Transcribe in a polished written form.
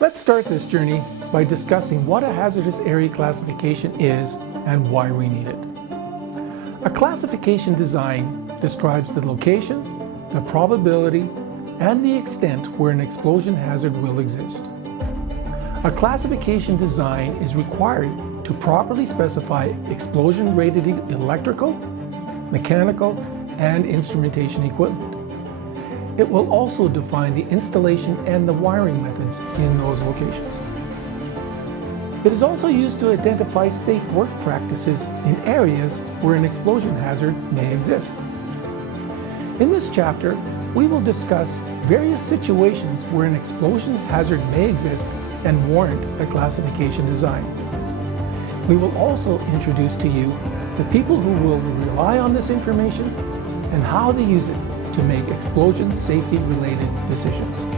Let's start this journey by discussing what a hazardous area classification is and why we need it. A classification design describes the location, the probability, and the extent where an explosion hazard will exist. A classification design is required to properly specify explosion-rated electrical, mechanical, and instrumentation equipment. It will also define the installation and the wiring methods in those locations. It is also used to identify safe work practices in areas where an explosion hazard may exist. In this chapter, we will discuss various situations where an explosion hazard may exist and warrant a classification design. We will also introduce to you the people who will rely on this information and how they use it to make explosion safety related decisions.